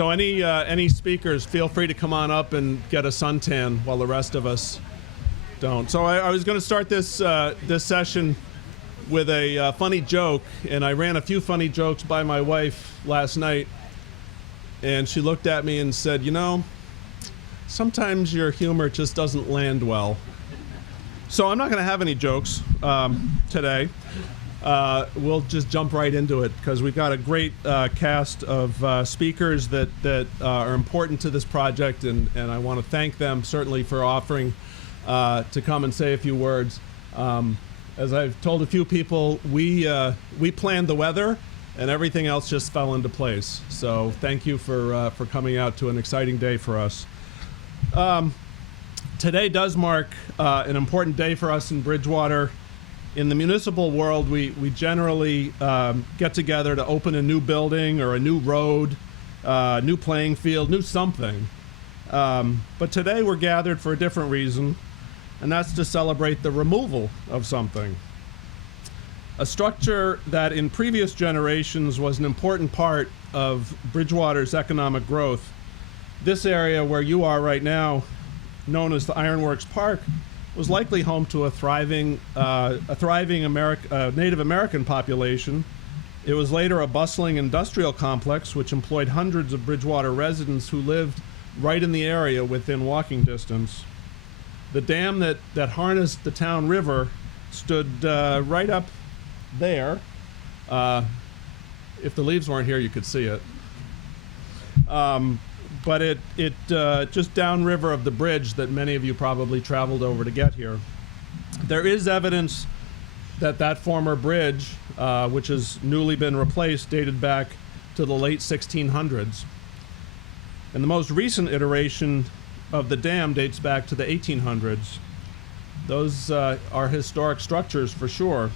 So any speakers, feel free to come on up and get a suntan while the rest of us don't. So I was going to start this session with a funny joke, and I ran a few funny jokes by my wife last night, and she looked at me and said, you know, sometimes your humor just doesn't land well. So I'm not going to have any jokes today. We'll just jump right into it because we've got a great cast of speakers that are important to this project, and I want to thank them certainly for offering to come and say a few words. As I've told a few people, we planned the weather, and everything else just fell into place. So thank you for coming out to an exciting day for us. Today does mark an important day for us in Bridgewater. In the municipal world, we generally get together to open a new building or a new road, new playing field, new something. But today we're gathered for a different reason, and that's to celebrate the removal of something. A structure that in previous generations was an important part of Bridgewater's economic growth. This area where you are right now, known as the Ironworks Park, was likely home to a thriving Native American population. It was later a bustling industrial complex which employed hundreds of Bridgewater residents who lived right in the area within walking distance. The dam that harnessed the Taunton River stood right up there. If the leaves weren't here, you could see it. But it just downriver of the bridge that many of you probably traveled over to get here. There is evidence that former bridge, which has newly been replaced, dated back to the late 1600s. And the most recent iteration of the dam dates back to the 1800s. Those are historic structures for sure.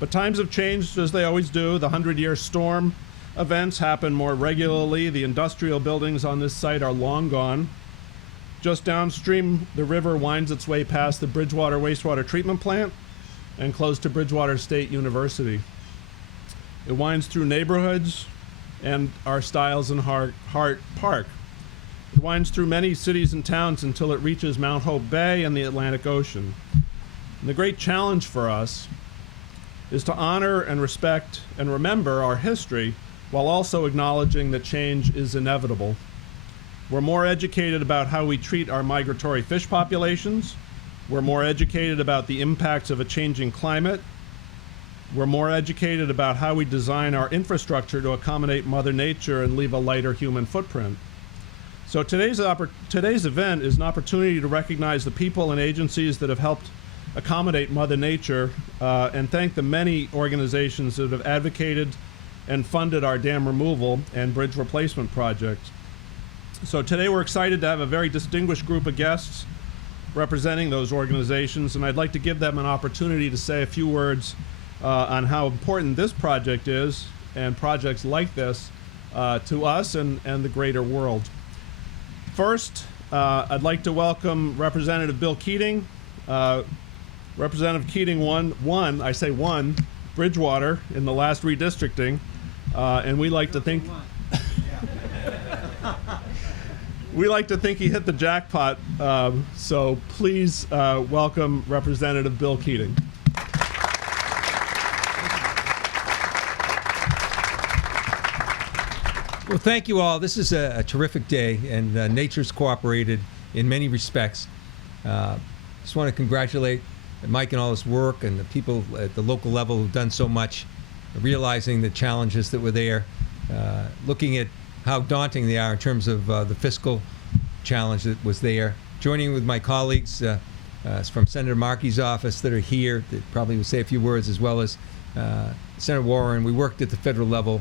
But times have changed, as they always do. The 100-year storm events happen more regularly. The industrial buildings on this site are long gone. Just downstream, the river winds its way past the Bridgewater wastewater treatment plant and close to Bridgewater State University. It winds through neighborhoods and our Stiles and Hart Park. It winds through many cities and towns until it reaches Mount Hope Bay and the Atlantic Ocean. And the great challenge for us is to honor and respect and remember our history while also acknowledging that change is inevitable. We're more educated about how we treat our migratory fish populations. We're more educated about the impacts of a changing climate. We're more educated about how we design our infrastructure to accommodate Mother Nature and leave a lighter human footprint. So today's event is an opportunity to recognize the people and agencies that have helped accommodate Mother Nature and thank the many organizations that have advocated and funded our dam removal and bridge replacement project. So today we're excited to have a very distinguished group of guests representing those organizations, and I'd like to give them an opportunity to say a few words on how important this project is and projects like this to us and the greater world. First, I'd like to welcome Representative Bill Keating. Representative Keating won Bridgewater in the last redistricting. And we like to think he hit the jackpot. So please welcome Representative Bill Keating. Well, thank you all. This is a terrific day, and nature's cooperated in many respects. Just want to congratulate Mike and all his work and the people at the local level who've done so much, realizing the challenges that were there, looking at how daunting they are in terms of the fiscal challenge that was there. Joining with my colleagues from Senator Markey's office that are here, that probably will say a few words, as well as Senator Warren. We worked at the federal level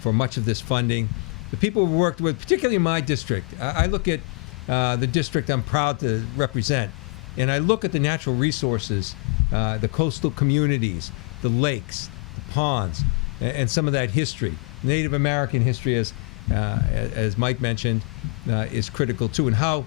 for much of this funding. The people we worked with, particularly in my district, I look at the district I'm proud to represent, and I look at the natural resources, the coastal communities, the lakes, the ponds, and some of that history. Native American history, as Mike mentioned, is critical too, and how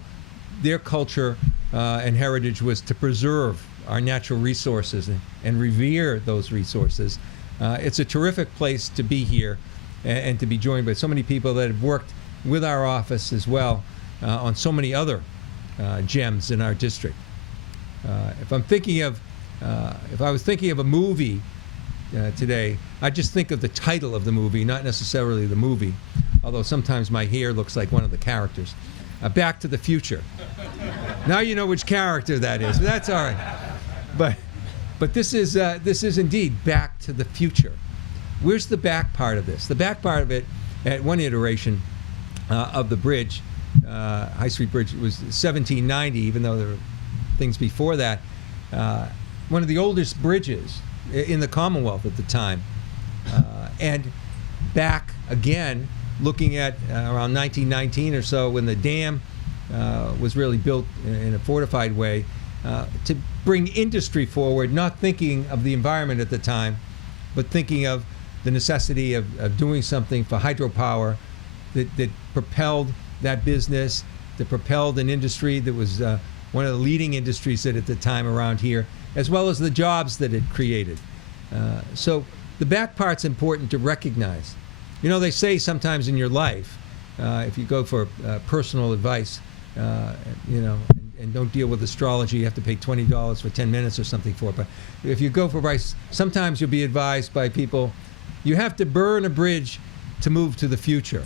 their culture and heritage was to preserve our natural resources and revere those resources. It's a terrific place to be here and to be joined by so many people that have worked with our office as well on so many other gems in our district. If I was thinking of a movie today, I just think of the title of the movie, not necessarily the movie, although sometimes my hair looks like one of the characters. Back to the Future. Now you know which character that is. That's all right. But this is indeed Back to the Future. Where's the back part of this? The back part of it, at one iteration of the bridge, High Street Bridge, it was 1790, even though there were things before that. One of the oldest bridges in the Commonwealth at the time. And back again, looking at around 1919 or so, when the dam was really built in a fortified way, to bring industry forward, not thinking of the environment at the time, but thinking of the necessity of doing something for hydropower that propelled that business, that propelled an industry that was one of the leading industries at the time around here, as well as the jobs that it created. So the back part's important to recognize. You know, they say sometimes in your life, if you go for personal advice, and don't deal with astrology, you have to pay $20 for 10 minutes or something for it. But if you go for advice, sometimes you'll be advised by people, you have to burn a bridge to move to the future.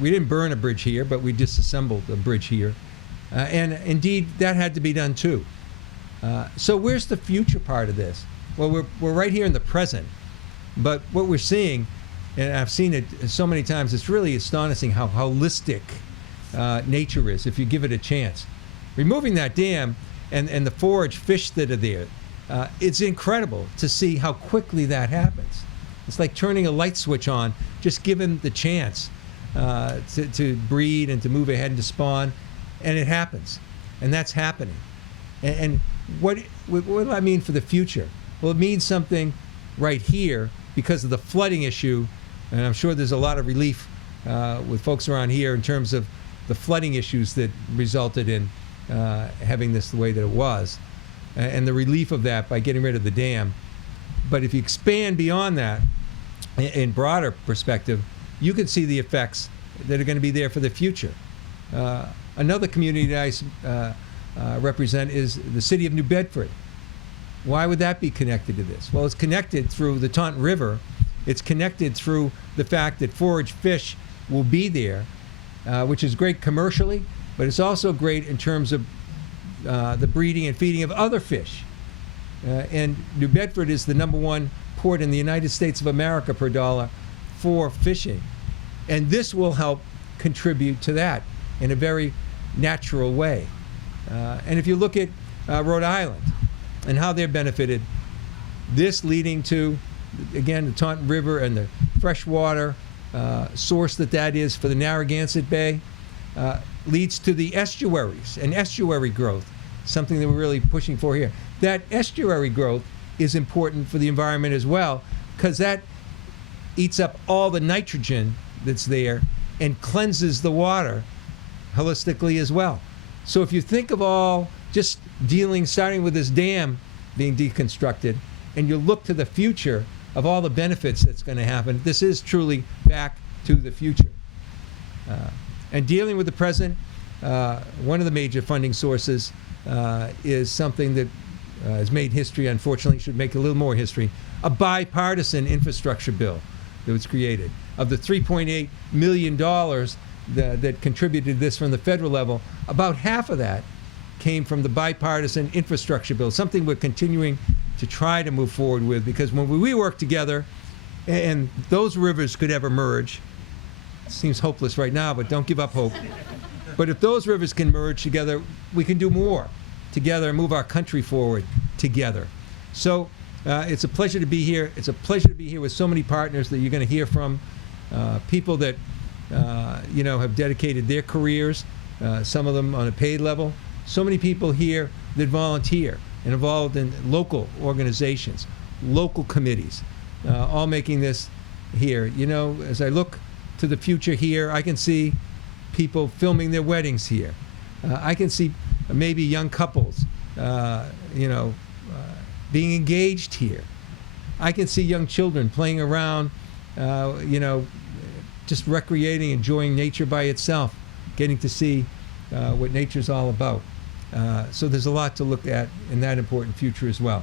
We didn't burn a bridge here, but we disassembled a bridge here. And indeed, that had to be done too. So where's the future part of this? Well, we're right here in the present. But what we're seeing, and I've seen it so many times, it's really astonishing how holistic nature is if you give it a chance. Removing that dam and the forage fish that are there, it's incredible to see how quickly that happens. It's like turning a light switch on, just given the chance to breed and to move ahead and to spawn, and it happens. And that's happening. And what do I mean for the future? Well, it means something right here because of the flooding issue, and I'm sure there's a lot of relief with folks around here in terms of the flooding issues that resulted in having this the way that it was, and the relief of that by getting rid of the dam. But if you expand beyond that, in broader perspective, you can see the effects that are going to be there for the future. Another community that I represent is the city of New Bedford. Why would that be connected to this? Well, it's connected through the Taunton River. It's connected through the fact that forage fish will be there, which is great commercially, but it's also great in terms of the breeding and feeding of other fish. And New Bedford is the #1 port in the United States of America per dollar for fishing. And this will help contribute to that in a very natural way. And if you look at Rhode Island and how they're benefited, this leading to, again, the Taunton River and the freshwater source that is for the Narragansett Bay, leads to the estuaries and estuary growth, something that we're really pushing for here. That estuary growth is important for the environment as well, because that eats up all the nitrogen that's there and cleanses the water holistically as well. So if you think of all just starting with this dam being deconstructed, and you look to the future of all the benefits that's going to happen, this is truly back to the future. And dealing with the present, one of the major funding sources is something that has made history, unfortunately, should make a little more history, a bipartisan infrastructure bill that was created. Of the $3.8 million that contributed to this from the federal level, about half of that came from the bipartisan infrastructure bill, something we're continuing to try to move forward with, because when we work together and those rivers could ever merge, it seems hopeless right now, but don't give up hope. But if those rivers can merge together, we can do more together and move our country forward together. So it's a pleasure to be here. It's a pleasure to be here with so many partners that you're going to hear from, people that have dedicated their careers, some of them on a paid level. So many people here that volunteer and involved in local organizations, local committees, all making this here. You know, as I look to the future here, I can see people filming their weddings here. I can see maybe young couples, being engaged here. I can see young children playing around, just recreating, enjoying nature by itself, getting to see what nature's all about. So there's a lot to look at in that important future as well.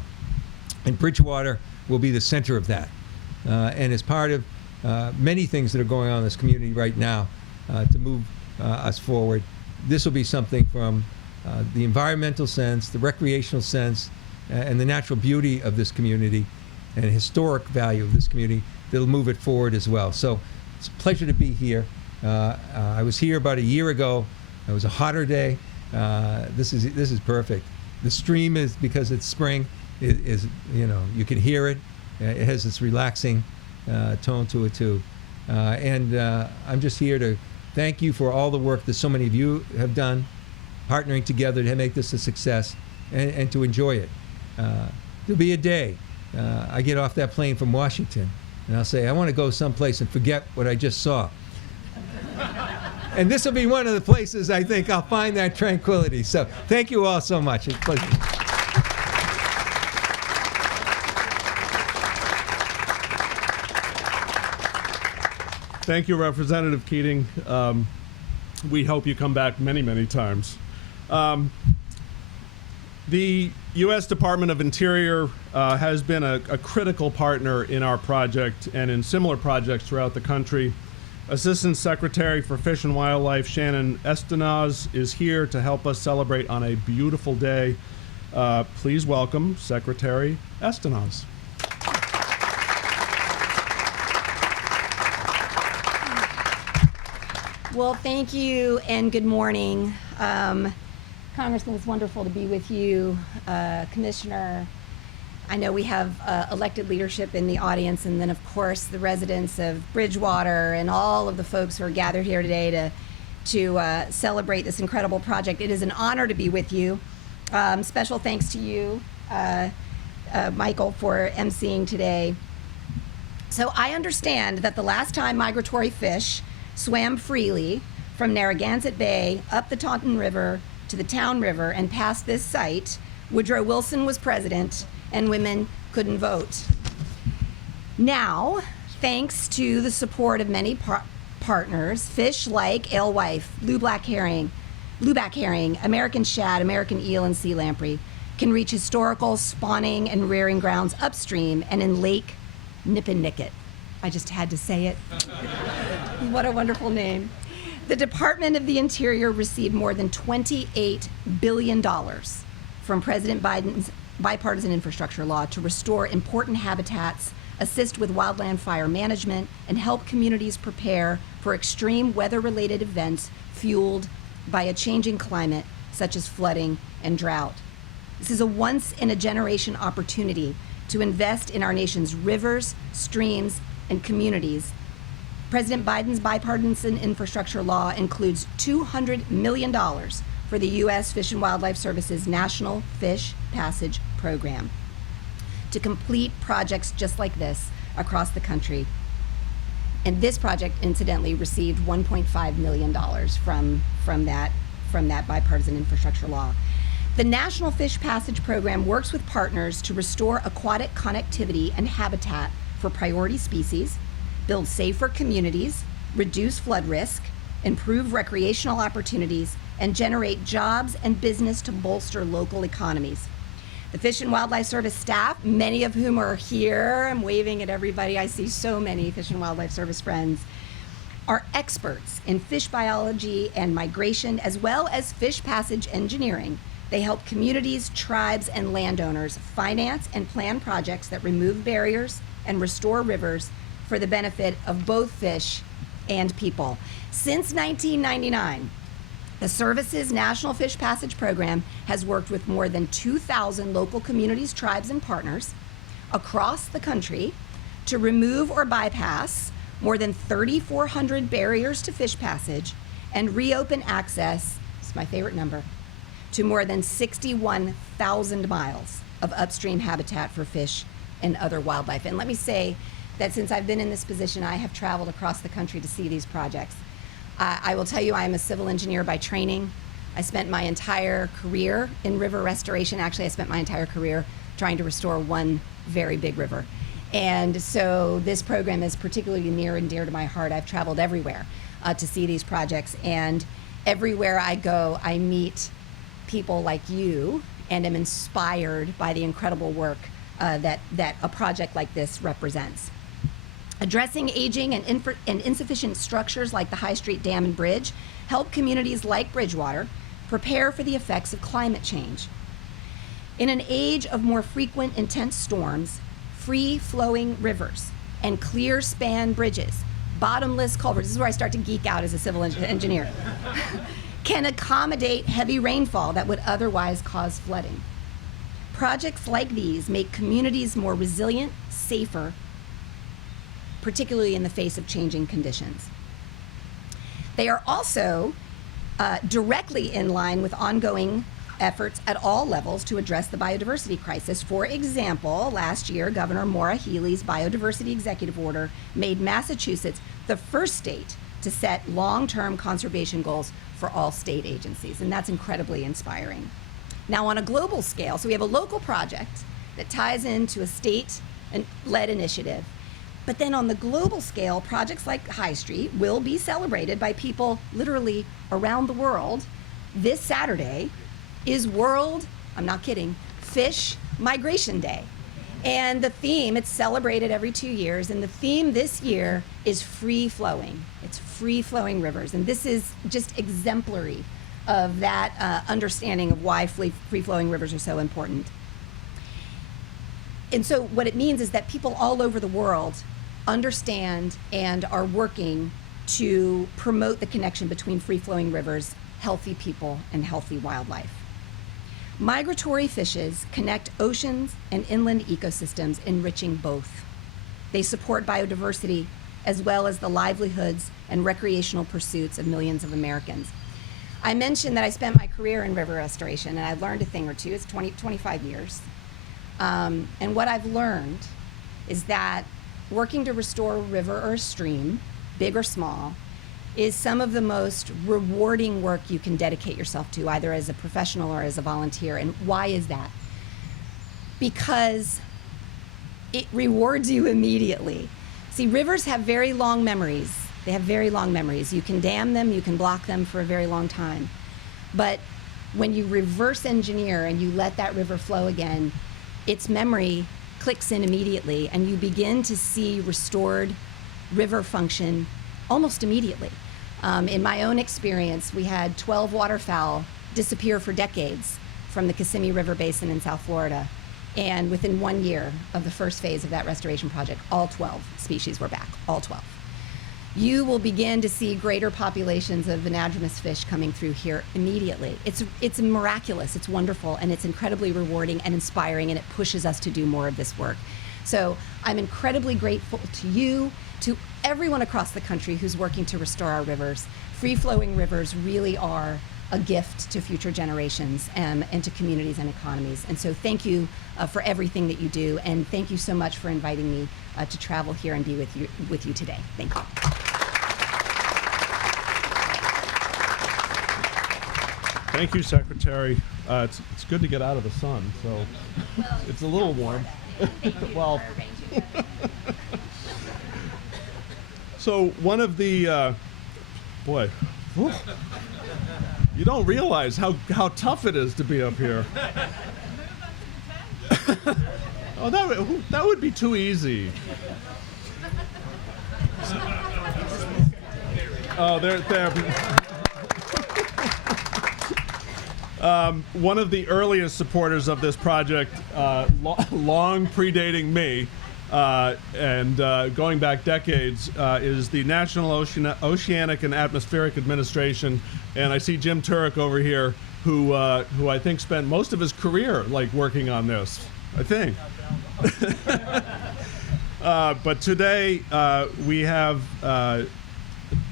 And Bridgewater will be the center of that. And as part of many things that are going on in this community right now to move us forward, this will be something from the environmental sense, the recreational sense, and the natural beauty of this community and historic value of this community that'll move it forward as well. So it's a pleasure to be here. I was here about a year ago. It was a hotter day. This is perfect. The stream is, because it's spring, is you can hear it. It has this relaxing tone to it too. And I'm just here to thank you for all the work that so many of you have done, partnering together to make this a success and to enjoy it. There'll be a day I get off that plane from Washington and I'll say, I want to go someplace and forget what I just saw. And this will be one of the places I think I'll find that tranquility. So thank you all so much. It's a pleasure. Thank you, Representative Keating. We hope you come back many, many times. The U.S. Department of Interior has been a critical partner in our project and in similar projects throughout the country. Assistant Secretary for Fish and Wildlife Shannon Estenoz is here to help us celebrate on a beautiful day. Please welcome Secretary Estenoz. Well, thank you and good morning. Congressman, it's wonderful to be with you. Commissioner, I know we have elected leadership in the audience, and then of course the residents of Bridgewater and all of the folks who are gathered here today to celebrate this incredible project. It is an honor to be with you. Special thanks to you, Michael, for emceeing today. So I understand that the last time migratory fish swam freely from Narragansett Bay up the Taunton River to the Town River and past this site, Woodrow Wilson was president and women couldn't vote. Now, thanks to the support of many partners, fish like alewife, blueback herring, American shad, American eel, and sea lamprey can reach historical spawning and rearing grounds upstream and in Lake Nippenicket. I just had to say it. What a wonderful name. The Department of the Interior received more than $28 billion from President Biden's bipartisan infrastructure law to restore important habitats, assist with wildland fire management, and help communities prepare for extreme weather-related events fueled by a changing climate, such as flooding and drought. This is a once-in-a-generation opportunity to invest in our nation's rivers, streams, and communities. President Biden's bipartisan infrastructure law includes $200 million for the U.S. Fish and Wildlife Service's National Fish Passage Program to complete projects just like this across the country. And this project, incidentally, received $1.5 million from that bipartisan infrastructure law. The National Fish Passage Program works with partners to restore aquatic connectivity and habitat for priority species, build safer communities, reduce flood risk, improve recreational opportunities, and generate jobs and business to bolster local economies. The Fish and Wildlife Service staff, many of whom are here, I'm waving at everybody, I see so many Fish and Wildlife Service friends, are experts in fish biology and migration, as well as fish passage engineering. They help communities, tribes, and landowners finance and plan projects that remove barriers and restore rivers for the benefit of both fish and people. Since 1999, the Service's National Fish Passage Program has worked with more than 2,000 local communities, tribes, and partners across the country to remove or bypass more than 3,400 barriers to fish passage and reopen access, it's my favorite number, to more than 61,000 miles of upstream habitat for fish and other wildlife. And let me say that since I've been in this position, I have traveled across the country to see these projects. I will tell you, I am a civil engineer by training. I spent my entire career in river restoration. Actually, I spent my entire career trying to restore one very big river. And so this program is particularly near and dear to my heart. I've traveled everywhere to see these projects, and everywhere I go, I meet people like you and am inspired by the incredible work that a project like this represents. Addressing aging and insufficient structures like the High Street Dam and Bridge help communities like Bridgewater prepare for the effects of climate change. In an age of more frequent, intense storms, free-flowing rivers and clear span bridges, bottomless culverts, this is where I start to geek out as a civil engineer, can accommodate heavy rainfall that would otherwise cause flooding. Projects like these make communities more resilient, safer, particularly in the face of changing conditions. They are also directly in line with ongoing efforts at all levels to address the biodiversity crisis. For example, last year, Governor Maura Healey's biodiversity executive order made Massachusetts the first state to set long-term conservation goals for all state agencies, and that's incredibly inspiring. Now, on a global scale, so we have a local project that ties into a state-led initiative, but then on the global scale, projects like High Street will be celebrated by people literally around the world. This Saturday is World, I'm not kidding, Fish Migration Day. And the theme, it's celebrated every 2 years, and the theme this year is free-flowing. It's free-flowing rivers, and this is just exemplary of that understanding of why free-flowing rivers are so important. And so what it means is that people all over the world understand and are working to promote the connection between free-flowing rivers, healthy people, and healthy wildlife. Migratory fishes connect oceans and inland ecosystems, enriching both. They support biodiversity as well as the livelihoods and recreational pursuits of millions of Americans. I mentioned that I spent my career in river restoration, and I learned a thing or two. It's 25 years. And what I've learned is that working to restore a river or a stream, big or small, is some of the most rewarding work you can dedicate yourself to, either as a professional or as a volunteer. And why is that? Because it rewards you immediately. See, rivers have very long memories. They have very long memories. You can dam them, you can block them for a very long time. But when you reverse engineer and you let that river flow again, its memory clicks in immediately, and you begin to see restored river function almost immediately. In my own experience, we had 12 waterfowl disappear for decades from the Kissimmee River Basin in South Florida. And within 1 year of the first phase of that restoration project, all 12 species were back, all 12. You will begin to see greater populations of anadromous fish coming through here immediately. It's miraculous, it's wonderful, and it's incredibly rewarding and inspiring, and it pushes us to do more of this work. So I'm incredibly grateful to you, to everyone across the country who's working to restore our rivers. Free-flowing rivers really are a gift to future generations and to communities and economies. And so thank you for everything that you do, and thank you so much for inviting me to travel here and be with you today. Thank you. Thank you, Secretary. It's good to get out of the sun, so it's a little warm. Well, so one of the boy, whew, you don't realize how tough it is to be up here. Oh, that would be too easy. Oh, there. One of the earliest supporters of this project, long predating me, and going back decades, is the National Oceanic and Atmospheric Administration. And I see Jim Turek over here, who I think spent most of his career working on this, I think. But today we have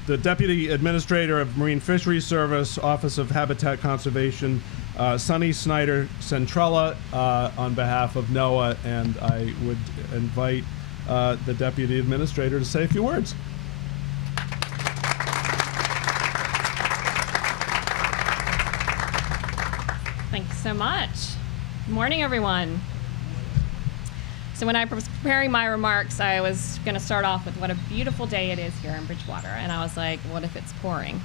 the Deputy Administrator of Marine Fisheries Service, Office of Habitat Conservation, Sunny Snider Centolella, on behalf of NOAA, and I would invite the Deputy Administrator to say a few words. Thanks so much. Good morning, everyone. So when I was preparing my remarks, I was going to start off with what a beautiful day it is here in Bridgewater. And I was like, what if it's pouring?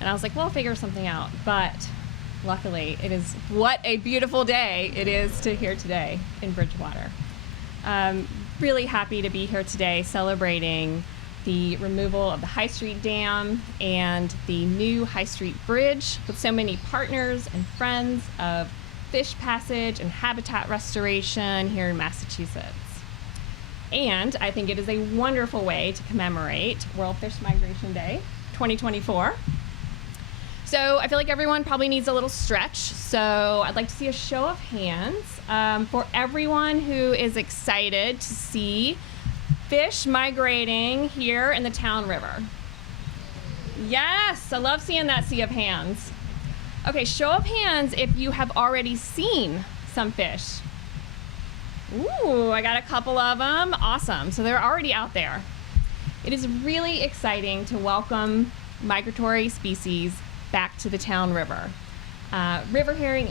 And I was like, well, I'll figure something out. But luckily, it is what a beautiful day it is to here today in Bridgewater. Really happy to be here today celebrating the removal of the High Street Dam and the new High Street Bridge with so many partners and friends of fish passage and habitat restoration here in Massachusetts. And I think it is a wonderful way to commemorate World Fish Migration Day 2024. So I feel like everyone probably needs a little stretch. So I'd like to see a show of hands for everyone who is excited to see fish migrating here in the Taunton River. Yes, I love seeing that sea of hands. Okay, show of hands if you have already seen some fish. Ooh, I got a couple of them. Awesome. So they're already out there. It is really exciting to welcome migratory species back to the Taunton River. River herring,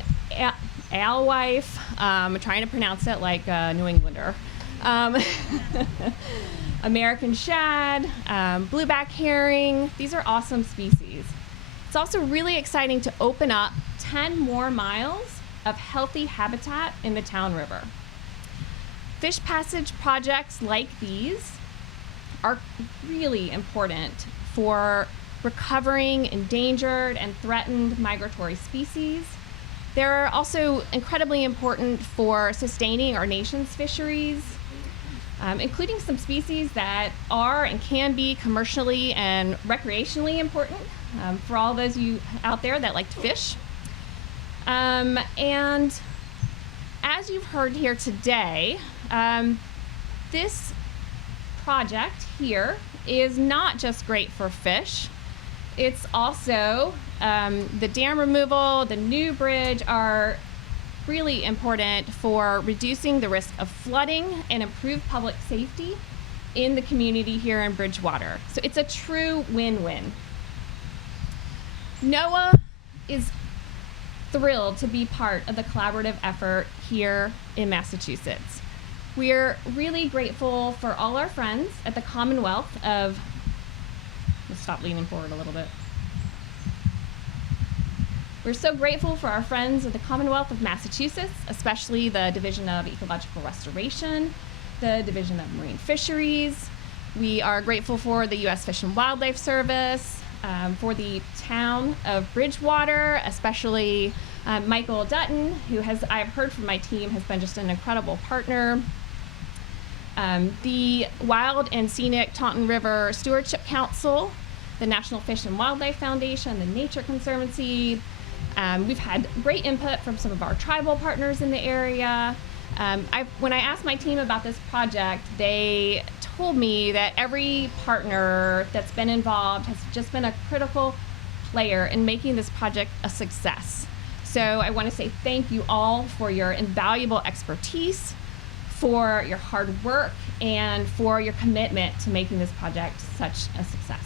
alewife, I'm trying to pronounce it like a New Englander. American shad, blueback herring. These are awesome species. It's also really exciting to open up 10 more miles of healthy habitat in the Taunton River. Fish passage projects like these are really important for recovering endangered and threatened migratory species. They're also incredibly important for sustaining our nation's fisheries, including some species that are and can be commercially and recreationally important for all those of you out there that like to fish. And as you've heard here today, this project here is not just great for fish. It's also the dam removal, the new bridge are really important for reducing the risk of flooding and improve public safety in the community here in Bridgewater. So it's a true win-win. NOAA is thrilled to be part of the collaborative effort here in Massachusetts. We're really grateful for all our friends at the Commonwealth of, let's stop leaning forward a little bit. We're so grateful for our friends at the Commonwealth of Massachusetts, especially the Division of Ecological Restoration, the Division of Marine Fisheries. We are grateful for the U.S. Fish and Wildlife Service, for the town of Bridgewater, especially Michael Dutton, who I've heard from my team, has been just an incredible partner. The Wild and Scenic Taunton River Stewardship Council, the National Fish and Wildlife Foundation, the Nature Conservancy. We've had great input from some of our tribal partners in the area. When I asked my team about this project, they told me that every partner that's been involved has just been a critical player in making this project a success. So I want to say thank you all for your invaluable expertise, for your hard work, and for your commitment to making this project such a success.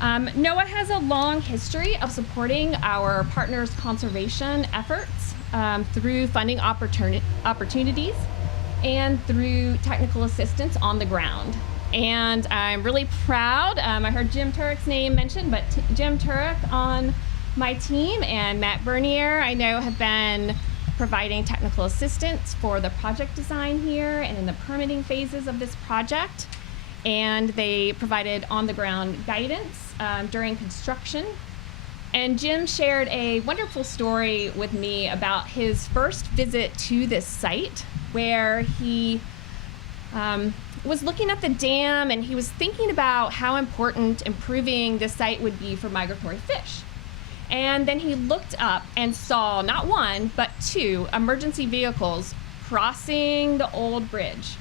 NOAA has a long history of supporting our partners' conservation efforts through funding opportunities and through technical assistance on the ground. And I'm really proud, I heard Jim Turek's name mentioned, but Jim Turek on my team and Matt Bernier, I know, have been providing technical assistance for the project design here and in the permitting phases of this project. And they provided on-the-ground guidance during construction. And Jim shared a wonderful story with me about his first visit to this site, where he was looking at the dam and he was thinking about how important improving the site would be for migratory fish. And then he looked up and saw not one, but two emergency vehicles crossing the old bridge.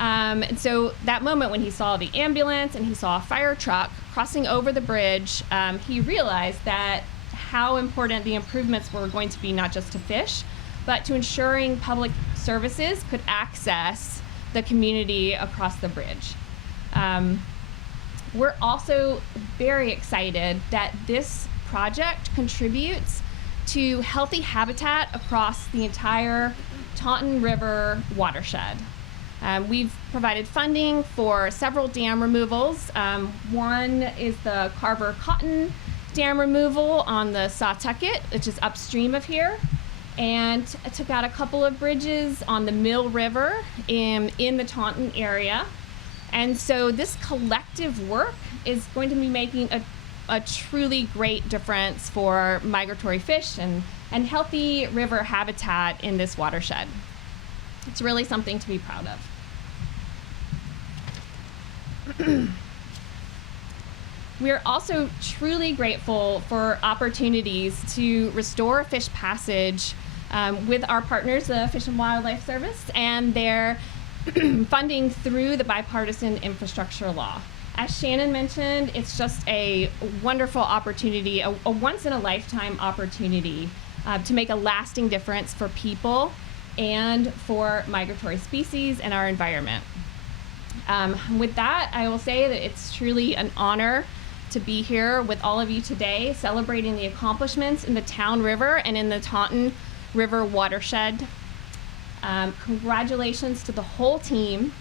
And so that moment when he saw the ambulance and he saw a fire truck crossing over the bridge, he realized that how important the improvements were going to be, not just to fish, but to ensuring public services could access the community across the bridge. We're also very excited that this project contributes to healthy habitat across the entire Taunton River watershed. We've provided funding for several dam removals. One is the Carver Cotton Dam removal on the Sawtucket, which is upstream of here, and took out a couple of bridges on the Mill River in the Taunton area. And so this collective work is going to be making a truly great difference for migratory fish and healthy river habitat in this watershed. It's really something to be proud of. We are also truly grateful for opportunities to restore fish passage with our partners, the Fish and Wildlife Service, and their funding through the bipartisan infrastructure law. As Shannon mentioned, it's just a wonderful opportunity, a once-in-a-lifetime opportunity to make a lasting difference for people and for migratory species and our environment. With that, I will say that it's truly an honor to be here with all of you today, celebrating the accomplishments in the Taunton River and in the Taunton River watershed. Congratulations to the whole team,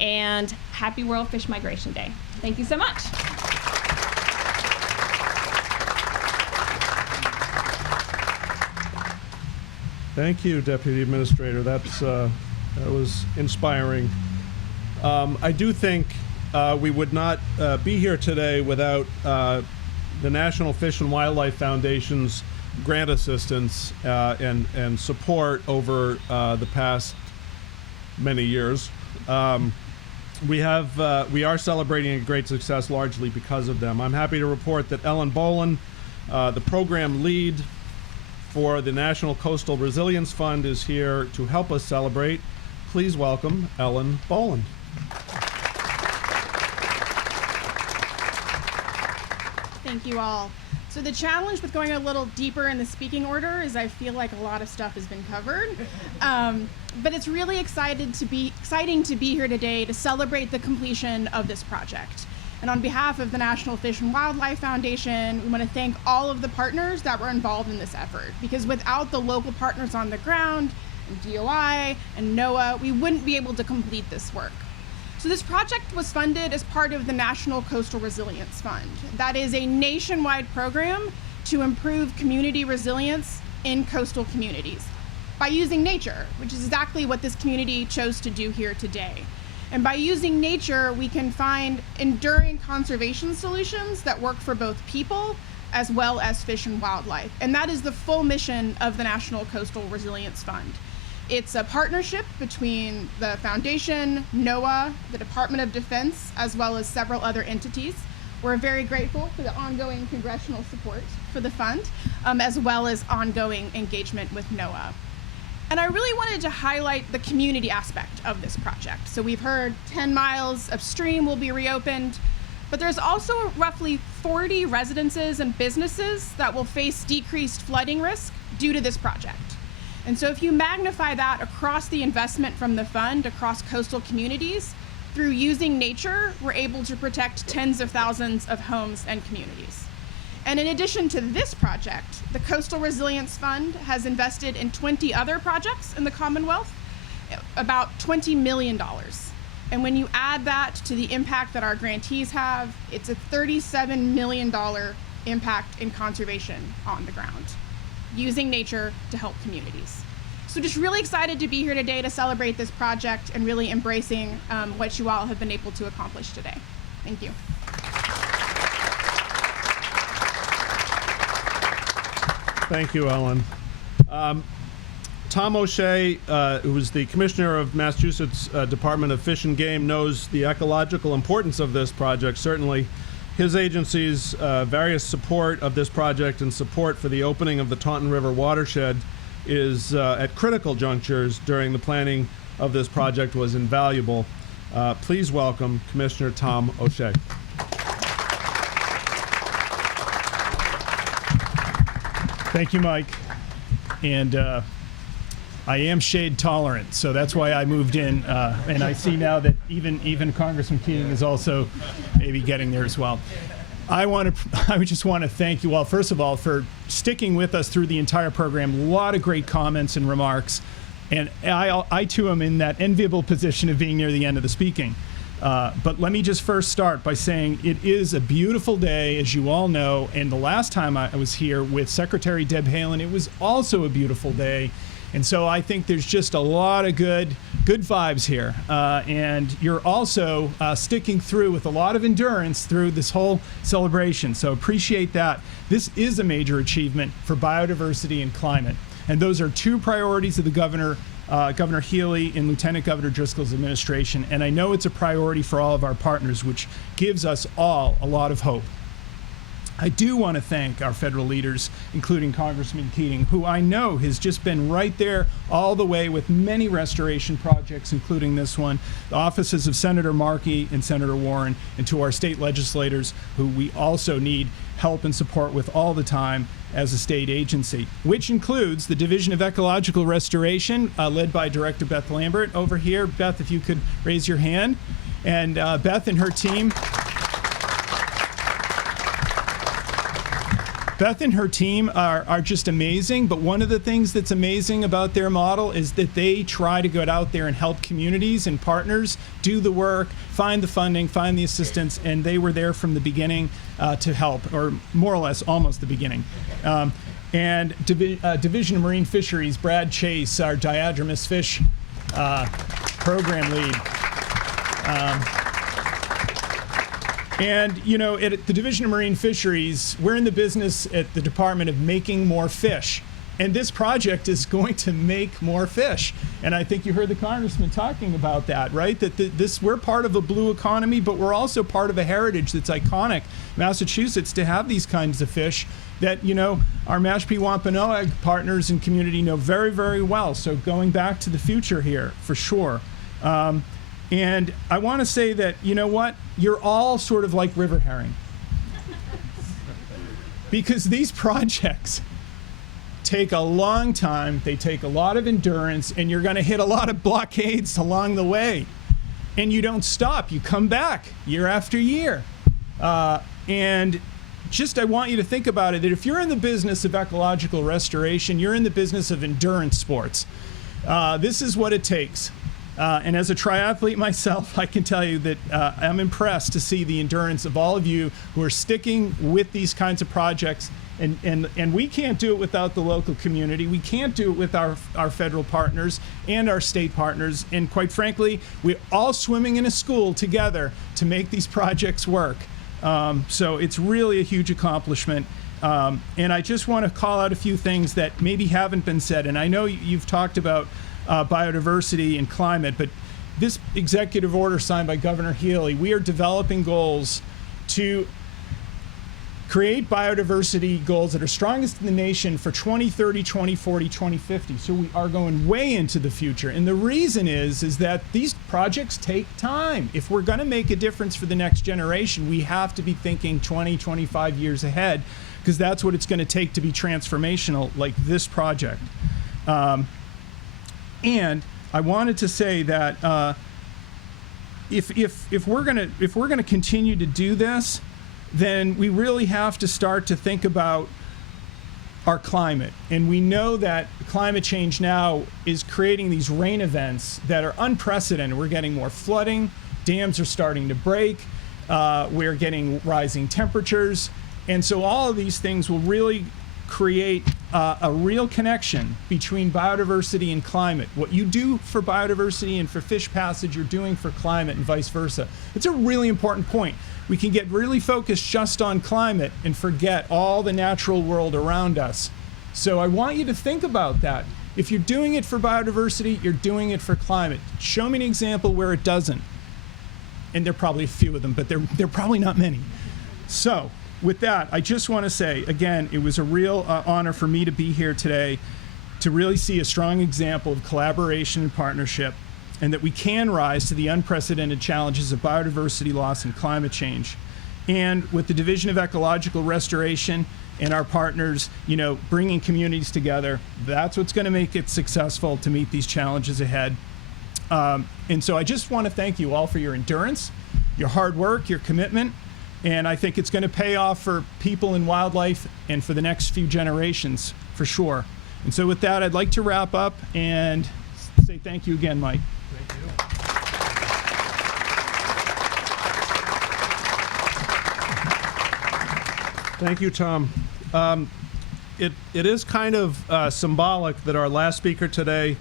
and happy World Fish Migration Day. Thank you so much. Thank you, Deputy Administrator. That was inspiring. I do think we would not be here today without the National Fish and Wildlife Foundation's grant assistance and support over the past many years. We are celebrating a great success largely because of them. I'm happy to report that Ellen Bolen, the program lead for the National Coastal Resilience Fund, is here to help us celebrate. Please welcome Ellen Bolen. Thank you all. So the challenge with going a little deeper in the speaking order is I feel like a lot of stuff has been covered. But it's really exciting to be here today to celebrate the completion of this project. And on behalf of the National Fish and Wildlife Foundation, we want to thank all of the partners that were involved in this effort, because without the local partners on the ground, and DOI and NOAA, we wouldn't be able to complete this work. So this project was funded as part of the National Coastal Resilience Fund. That is a nationwide program to improve community resilience in coastal communities by using nature, which is exactly what this community chose to do here today. And by using nature, we can find enduring conservation solutions that work for both people as well as fish and wildlife. And that is the full mission of the National Coastal Resilience Fund. It's a partnership between the Foundation, NOAA, the Department of Defense, as well as several other entities. We're very grateful for the ongoing congressional support for the fund, as well as ongoing engagement with NOAA. And I really wanted to highlight the community aspect of this project. So we've heard 10 miles upstream will be reopened, but there's also roughly 40 residences and businesses that will face decreased flooding risk due to this project. And so if you magnify that across the investment from the fund across coastal communities, through using nature, we're able to protect tens of thousands of homes and communities. And in addition to this project, the Coastal Resilience Fund has invested in 20 other projects in the Commonwealth, about $20 million. And when you add that to the impact that our grantees have, it's a $37 million impact in conservation on the ground, using nature to help communities. So just really excited to be here today to celebrate this project and really embracing what you all have been able to accomplish today. Thank you. Thank you, Ellen. Tom O'Shea, who is the Commissioner of Massachusetts Department of Fish and Game, knows the ecological importance of this project. Certainly, his agency's various support of this project and support for the opening of the Taunton River watershed is at critical junctures during the planning of this project was invaluable. Please welcome Commissioner Tom O'Shea. Thank you, Mike. And I am shade tolerant, so that's why I moved in. And I see now that even Congressman Keating is also maybe getting there as well. I just want to thank you all, first of all, for sticking with us through the entire program. A lot of great comments and remarks. And I too am in that enviable position of being near the end of the speaking. But let me just first start by saying it is a beautiful day, as you all know. And the last time I was here with Secretary Deb Haaland, it was also a beautiful day. And so I think there's just a lot of good vibes here. And you're also sticking through with a lot of endurance through this whole celebration. So appreciate that. This is a major achievement for biodiversity and climate. And those are two priorities of the Governor Healy and Lieutenant Governor Driscoll's administration. And I know it's a priority for all of our partners, which gives us all a lot of hope. I do want to thank our federal leaders, including Congressman Keating, who I know has just been right there all the way with many restoration projects, including this one, the offices of Senator Markey and Senator Warren, and to our state legislators, who we also need help and support with all the time as a state agency, which includes the Division of Ecological Restoration, led by Director Beth Lambert over here. Beth, if you could raise your hand. And Beth and her team... Beth and her team are just amazing, but one of the things that's amazing about their model is that they try to get out there and help communities and partners do the work, find the funding, find the assistance, and they were there from the beginning to help, or more or less almost the beginning. And Division of Marine Fisheries, Brad Chase, our diadromous fish program lead. And, you know, at the Division of Marine Fisheries, we're in the business at the department of making more fish. And this project is going to make more fish. And I think you heard the congressman talking about that, right? That we're part of a blue economy, but we're also part of a heritage that's iconic, Massachusetts, to have these kinds of fish that, you know, our Mashpee Wampanoag partners and community know very, very well. So going back to the future here, for sure. And I want to say that, you know what? You're all sort of like river herring. Because these projects take a long time, they take a lot of endurance, and you're going to hit a lot of blockades along the way. And you don't stop. You come back year after year. And just I want you to think about it, that if you're in the business of ecological restoration, you're in the business of endurance sports. This is what it takes. And as a triathlete myself, I can tell you that I'm impressed to see the endurance of all of you who are sticking with these kinds of projects. And we can't do it without the local community. We can't do it with our federal partners and our state partners. And quite frankly, we're all swimming in a school together to make these projects work. So it's really a huge accomplishment. And I just want to call out a few things that maybe haven't been said. And I know you've talked about biodiversity and climate, but this executive order signed by Governor Healy, we are developing goals to create biodiversity goals that are strongest in the nation for 2030, 2040, 2050. So we are going way into the future. And the reason is that these projects take time. If we're going to make a difference for the next generation, we have to be thinking 20, 25 years ahead, because that's what it's going to take to be transformational, like this project. And I wanted to say that if we're gonna continue to do this, then we really have to start to think about our climate. And we know that climate change now is creating these rain events that are unprecedented. We're getting more flooding, dams are starting to break, we're getting rising temperatures, and so all of these things will really create a real connection between biodiversity and climate. What you do for biodiversity and for fish passage, you're doing for climate, and vice versa. It's a really important point. We can get really focused just on climate and forget all the natural world around us. So I want you to think about that. If you're doing it for biodiversity, you're doing it for climate. Show me an example where it doesn't. And there are probably a few of them, but they're probably not many. So with that, I just want to say, again, it was a real honor for me to be here today to really see a strong example of collaboration and partnership, and that we can rise to the unprecedented challenges of biodiversity loss and climate change. And with the Division of Ecological Restoration and our partners, you know, bringing communities together, that's what's going to make it successful to meet these challenges ahead. And so I just want to thank you all for your endurance, your hard work, your commitment. And I think it's going to pay off for people and wildlife and for the next few generations, for sure. And so with that, I'd like to wrap up and thank you again, Mike. Thank you, Tom. It is kind of symbolic that our last speaker today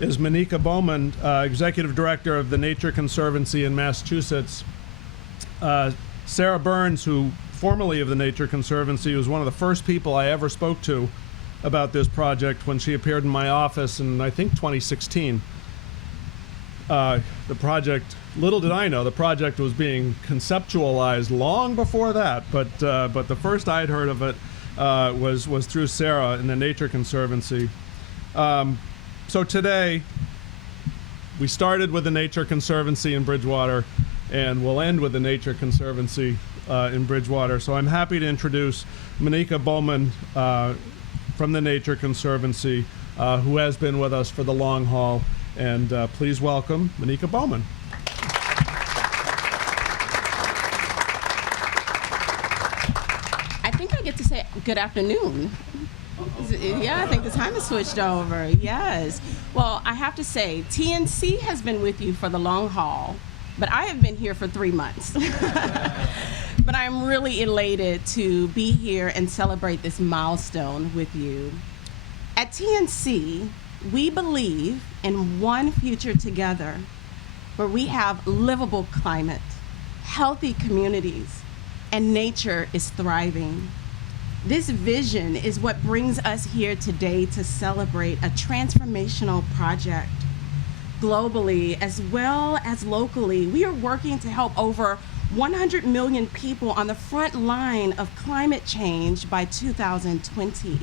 is Monique Bowman, Executive Director of the Nature Conservancy in Massachusetts. Sarah Burns, who formerly of the Nature Conservancy, was one of the first people I ever spoke to about this project when she appeared in my office in, I think, 2016. The project, little did I know, the project was being conceptualized long before that, but the first I'd heard of it was through Sarah in the Nature Conservancy. So today, we started with the Nature Conservancy in Bridgewater, and we'll end with the Nature Conservancy in Bridgewater. So I'm happy to introduce Monique Bowman from the Nature Conservancy, who has been with us for the long haul. And please welcome Monique Bowman. I think I get to say good afternoon. Yeah, I think the time has switched over. Yes. Well, I have to say, TNC has been with you for the long haul, but I have been here for 3 months. But I'm really elated to be here and celebrate this milestone with you. At TNC, we believe in one future together where we have livable climate, healthy communities, and nature is thriving. This vision is what brings us here today to celebrate a transformational project. Globally, as well as locally, we are working to help over 100 million people on the front line of climate change by 2020.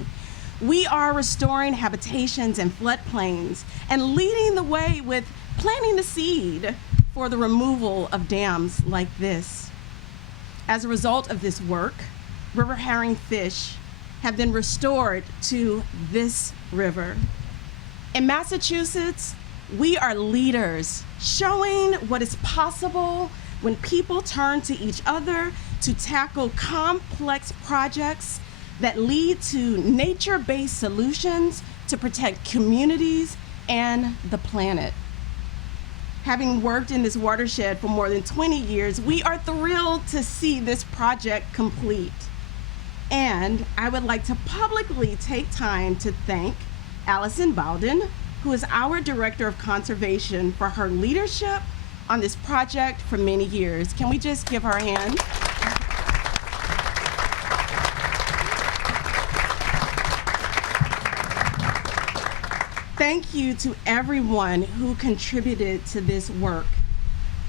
We are restoring habitations and floodplains and leading the way with planting the seed for the removal of dams like this. As a result of this work, river herring fish have been restored to this river. In Massachusetts, we are leaders, showing what is possible when people turn to each other to tackle complex projects that lead to nature-based solutions to protect communities and the planet. Having worked in this watershed for more than 20 years, we are thrilled to see this project complete. And I would like to publicly take time to thank Allison Bowden, who is our Director of Conservation, for her leadership on this project for many years. Can we just give her a hand? Thank you to everyone who contributed to this work,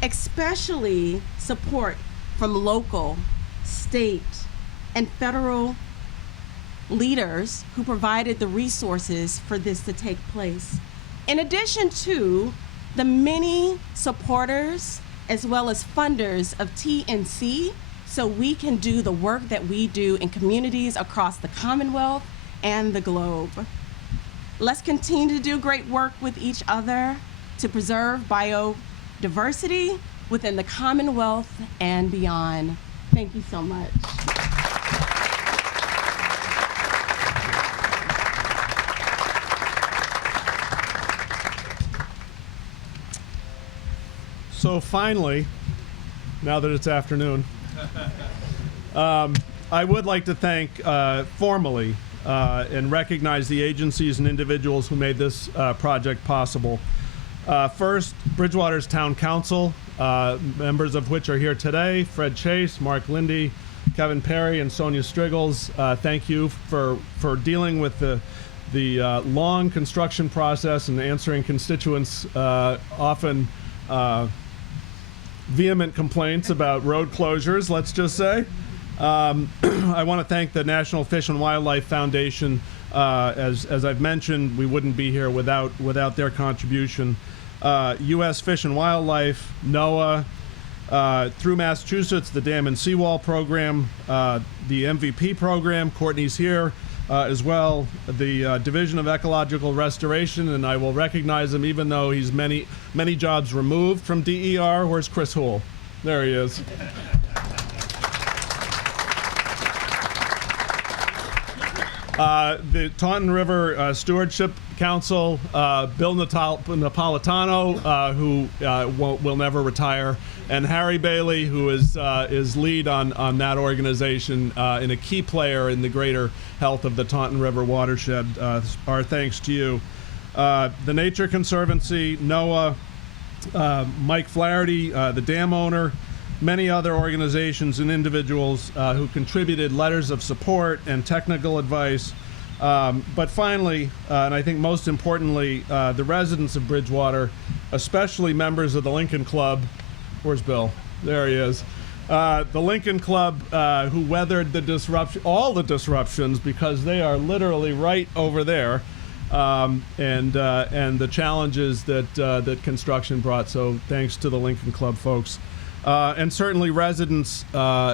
especially support from local, state, and federal leaders who provided the resources for this to take place. In addition to the many supporters as well as funders of TNC, so we can do the work that we do in communities across the Commonwealth and the globe. Let's continue to do great work with each other to preserve biodiversity within the Commonwealth and beyond. Thank you so much. So finally, now that it's afternoon, I would like to thank formally and recognize the agencies and individuals who made this project possible. First, Bridgewater's Town Council, members of which are here today: Fred Chase, Mark Lindy, Kevin Perry, and Sonia Striggles. Thank you for dealing with the long construction process and answering constituents' often vehement complaints about road closures, let's just say. I want to thank the National Fish and Wildlife Foundation. As I've mentioned, we wouldn't be here without their contribution. U.S. Fish and Wildlife, NOAA, through Massachusetts, the Dam and Seawall Program, the MVP program, Courtney's here, as well, the Division of Ecological Restoration, and I will recognize him even though he's many jobs removed from DER. Where's Chris Houle? There he is. The Taunton River Stewardship council, Bill Napolitano, who will never retire, and Harry Bailey, who is lead on that organization and a key player in the greater health of the Taunton River watershed. Our thanks to you. The Nature Conservancy, NOAA, Mike Flaherty, the dam owner, many other organizations and individuals who contributed letters of support and technical advice. But finally, and I think most importantly, the residents of Bridgewater, especially members of the Lincoln Club. Where's Bill? There he is. The Lincoln Club, who weathered the all the disruptions, because they are literally right over there, and the challenges that construction brought. So thanks to the Lincoln Club folks. And certainly residents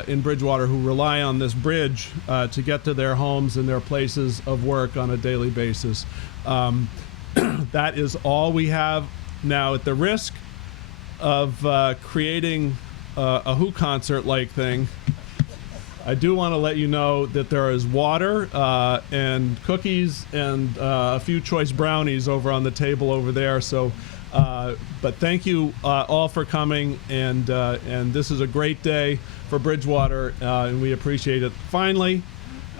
in Bridgewater who rely on this bridge to get to their homes and their places of work on a daily basis. That is all we have now. At the risk of creating a Who concert-like thing, I do want to let you know that there is water and cookies and a few choice brownies over on the table over there. So. But thank you all for coming, and this is a great day for Bridgewater, and we appreciate it. Finally,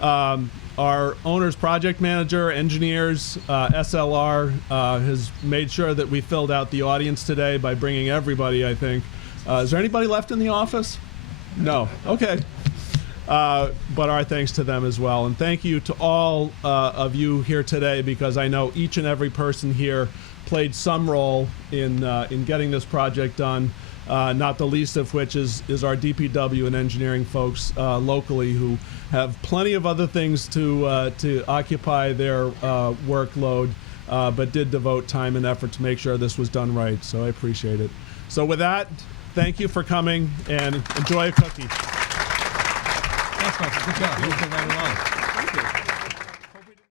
our owner's project manager, engineers, SLR, has made sure that we filled out the audience today by bringing everybody, I think. Is there anybody left in the office? No. Okay. But our thanks to them as well. And thank you to all of you here today, because I know each and every person here played some role in getting this project done, not the least of which is our DPW and engineering folks locally, who have plenty of other things to occupy their workload, but did devote time and effort to make sure this was done right. So I appreciate it. So with that, thank you for coming, and enjoy a cookie. Thanks, Michael. Good job. Moving right along.